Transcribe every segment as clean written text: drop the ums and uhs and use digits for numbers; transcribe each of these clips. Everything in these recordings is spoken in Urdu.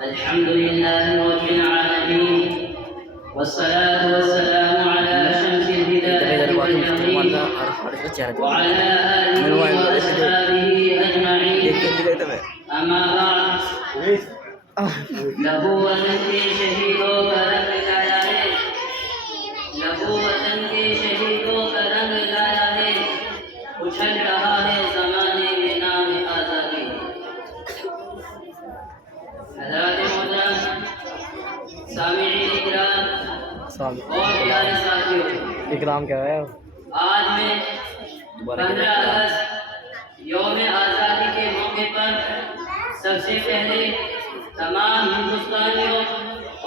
الحمد لله رب العالمين والصلاة والسلام على شمس الهداية واليقين وعلى آله وأصحابه أجمعين. أما بعد لہو وطن کے شہیدوں کا رنگ لایا ہے، لہو وطن کے شہیدوں کا رنگ لایا ہے، اچھل رہا ہے زمانے میں نام آزادی. حضرات محترم سامعین اکرام اور پیارے ساتھیوں، اکرام کیا ہے؟ آج میں 15 اگست یوم آزادی کے موقع پر سب سے پہلے تمام ہندوستانیوں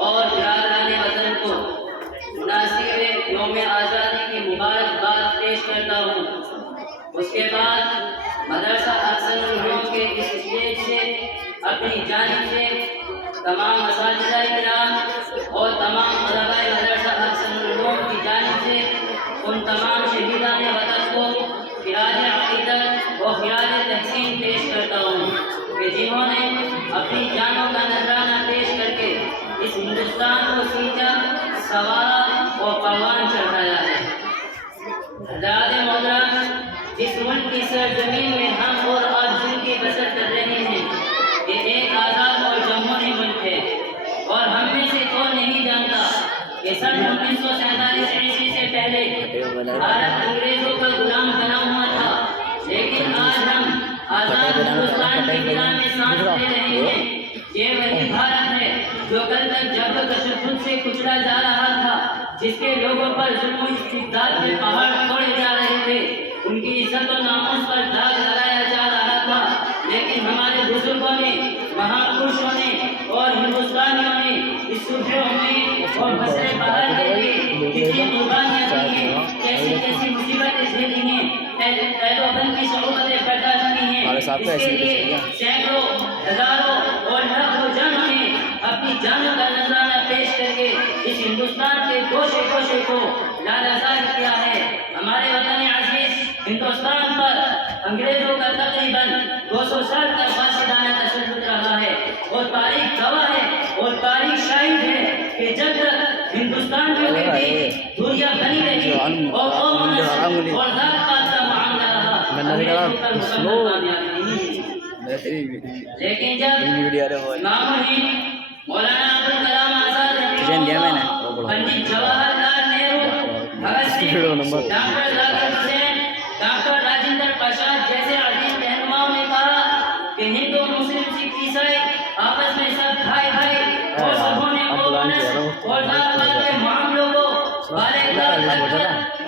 اور برادران وطن کو مناسب یوم آزادی کی مبارکباد پیش کرتا ہوں. اس کے بعد مدرسہ احسن العلوم کے اس اسٹیج سے اپنی جانب سے تمام اساتذہ کرام اور تمام طلباء مدرسہ احسن العلوم کی جانب سے ان تمام شہیدان وطن کو خراج عقیدت و خراج تحسین پیش کرتا ہوں کہ جنہوں نے اپنی جانوں کا نذرانہ پیش کر کے اس ہندوستان کو سینچا، سنوارا اور پروان چڑھایا ہے. حضرات محترم، جس ملک کی سرزمین میں ہم اور آپ زندگی بسر کر رہے ہیں یہ ایک آزاد اور جمہوری ملک ہے، اور ہم میں سے کون نہیں جانتا کہ سن 1947 عیسوی سے پہلے بھارت انگریزوں کا غلام بنا ہوا تھا، لیکن آج ہم آزاد ہندوستان کی فضا میں سانس لے رہے ہیں. یہ وہی بھارت ہے جو کل تک جبر و تشدد سے کچلا جا رہا تھا، جس کے لوگوں پر ظلم و استبداد کے پہاڑ توڑے جا رہے تھے، ان کی عزت و ناموس پر داغ لگایا جا رہا تھا. لیکن ہمارے بزرگوں نے، مہاپروشوں نے اور ہندوستانیوں نے اس صبح میں اور بسر بہار کے لیے کتنی قربانیاں دی ہیں، کیسی کیسی مصیبتیں جھیلی ہیں، پہل و بند کی صعوبتیں برداشت کی ہیں. اس کے لیے سینکڑوں، ہزاروں اور لاکھوں جانوں نے اپنی جانوں کا نذرانہ پیش کر کے اس ہندوستان کے گوشے گوشے کو لالزار کیا ہے. ہمارے وطن عزیز ہندوستان پر انگریزوں کا تقریباً 200 سال کا فاسدانہ تسلط رہا ہے، اور تاریخ گواہ ہے اور تاریخ شاہد ہے کہ جب تک ہندوستان میں دھوریاں بنی رہی اور قوم و نسل اور ذات پات کا معاملہ رہا، انگریزوں پر مکمل کامیابی نہیں ملی. لیکن جب امام الہند مولانا ابوالکلام آزاد پنڈت جواہر لال نہرو، بھگت سنگھ، ڈاکٹر ذاکر حسین، ڈاکٹر راجندر پرساد جیسے عظیم رہنماؤں نے کہا کہ ہندو، مسلم، سکھ، عیسائی آپس میں سب بھائی بھائی، اور سبوں نے قوم و نسل اور ذات پات کے معاملوں کو بالغ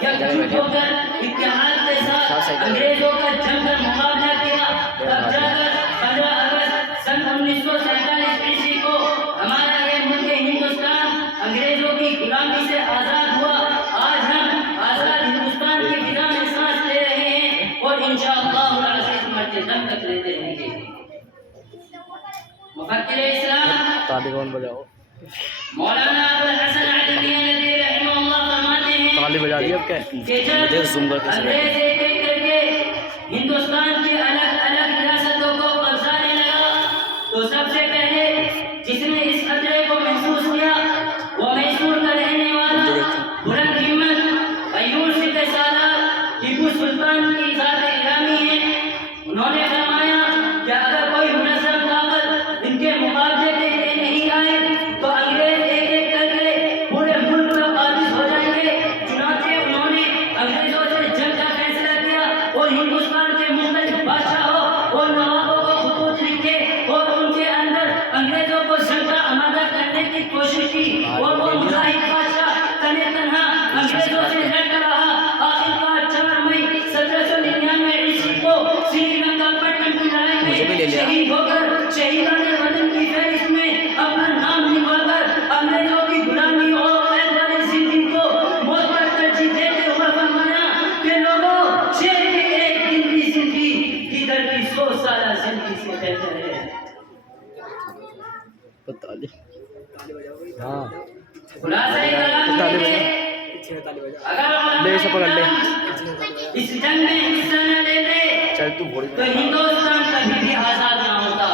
یکجٹ ہو کر اتحاد کے ساتھ انگریزوں کا جم کر مقابلہ کیا. تب جا کر 15 اگست سن 1947 عیسوی کو ہمارا یہ ملک ہندوستان انگریزوں کی غلامی سے آزاد ہوا. آج ہم آزاد ہندوستان کی فضا میں سانس لے رہے ہیں اور انشاءاللہ العزیز مرتے دم تک لیتے رہیں گے. مفکر اسلام مولانا ابوالحسن علی ندوی رحمہ اللہ فرماتے ہیں کہ جب انگریز ایک ایک کر کے ہندوستان کی الگ الگ ریاستوں کو قبضانے لگا تو سب سے پہلے جس نے اس خطرے کو محسوس کیا وہ میسور کا رہنے والا بلند ہمت غیور سپہ سالار ٹیپو سلطان کی ذات گرامی ہے. انہوں نے فرمایا کہ اگر کوئی منظم طاقت ان کے مقابلے کے لیے نہیں آئے تو انگریز ایک ایک کر کے پورے ملک پر قابض ہو جائیں گے. چنانچہ انہوں نے انگریزوں سے جنگ کا فیصلہ کیا اور ہندوستان کے مختلف بادشاہوں اور نوابوں کو خطوط لکھے اور ان کے اندر انگریزوں کو جنگ کا آمادہ کرنے کی کوشش کی، اور وہ مجاہد بادشاہ تنہا تنہا انگریزوں سے لڑتا رہا. آخرکار 4 مئی 1799 عیسوی کو سری لنکا پٹن کی لڑائی میں شہید ہو کر شہیدان وطن کی فہرست میں اپنا نام لکھوا کر انگریزوں کی غلامی اور قید والی زندگی کو موت پر ترجیح دیتے ہوئے فرمایا کہ لوگوں، شیر کے ایک دن کی زندگی کدھر کی 100 سالہ زندگی سے بہتر ہے. خلاصۂ کلام یہ ہے، اگر اس جنگ میں حصہ نہ لیتے تو ہندوستان کبھی بھی آزاد نہ ہوتا.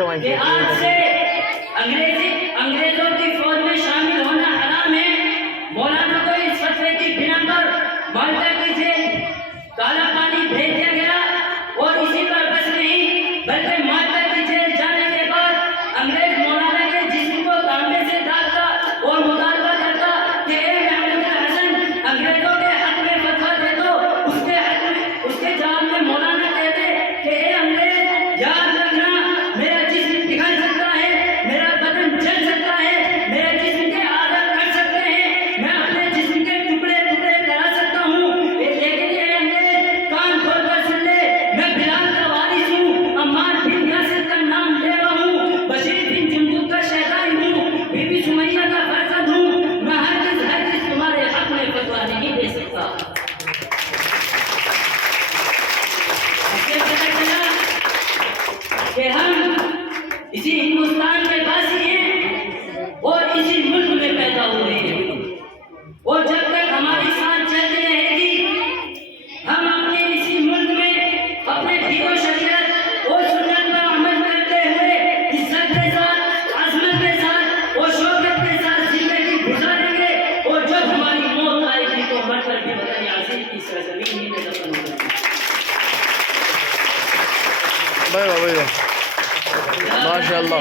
کہ آج سے انگریزوں کی فوج میں شامل ہونا حرام ہے، مولانا کو اس فتوے کی بنا پر مالٹا کی جیل کالا پانی بھیج دیا گیا، اور اسی پر بس نہیں بلکہ مالٹا کی جیل جانے کے بعد انگریز مولانا کے جسم کو تانبے سے ڈالتا اور مطالبہ کرتا کہ اے محمود الحسن انگریزوں کے حق میں فتویٰ دے دو۔ اس کے جواب میں مولانا کہتے کہ اے انگریز یاد رکھنا میرا جسم پگھل سکتا ہے، میرا بدن جل سکتا ہے، میرے جسم کے اعضاء کٹ سکتے ہیں، میں اپنے جسم کے ٹکڑے ٹکڑے کرا سکتا ہوں، لیکن اے انگریز کان کھول کر سن لے، میں بلال کا وارث ہوں، عمار بن یاسر کا نام لے رہا ہوں، بشیر بن جندب کا شہزاد ہوں، بی بی سمیہ کا فرزند ہوں، میں ہرگز تمہارے حق میں فتویٰ نہیں دے سکتا۔ کہ ہم اسی ہندوستان کے باسی ہیں اور اسی ملک میں پیدا ہوئے ہیں، اور جب تک ہماری ساتھ چلتی رہے گی ہم اپنے اسی ملک میں اپنے دین و شریعت اور سنت پر عمل کرتے ہوئے عزت کے ساتھ، عظمت کے ساتھ اور شوکت کے ساتھ زندگی گزاریں گے، اور جب ہماری موت آئے گی تو مر کر بھی وطن عظیم کی سرزمین ہی میں دفن ہو جائیں گے۔ ماشاء اللہ۔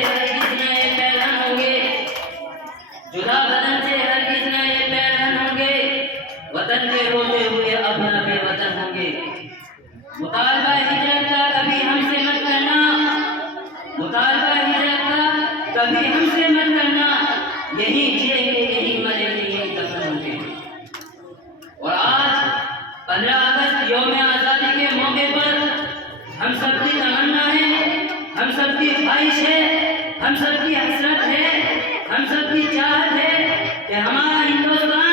جدا بدن سے ہرگز نہ یہ پیرہن ہوں گے، وطن کے روتے ہوئے اپنا بے وطن ہوں گے۔ مطالبہ ہجرت کا کبھی ہم سے مت کرنا، مطالبہ ہجرت کا کبھی ہم سے مت کرنا، یہی جئیں گے یہی مریں گے یہی دفن ہوں گے۔ اور آج 15 اگست یوم آزادی کے موقع پر ہم سب کی تمنا ہے، ہم سب کی خواہش ہے، ہم سب کی حسرت ہے، ہم سب کی چاہت ہے کہ ہمارا ہندوستان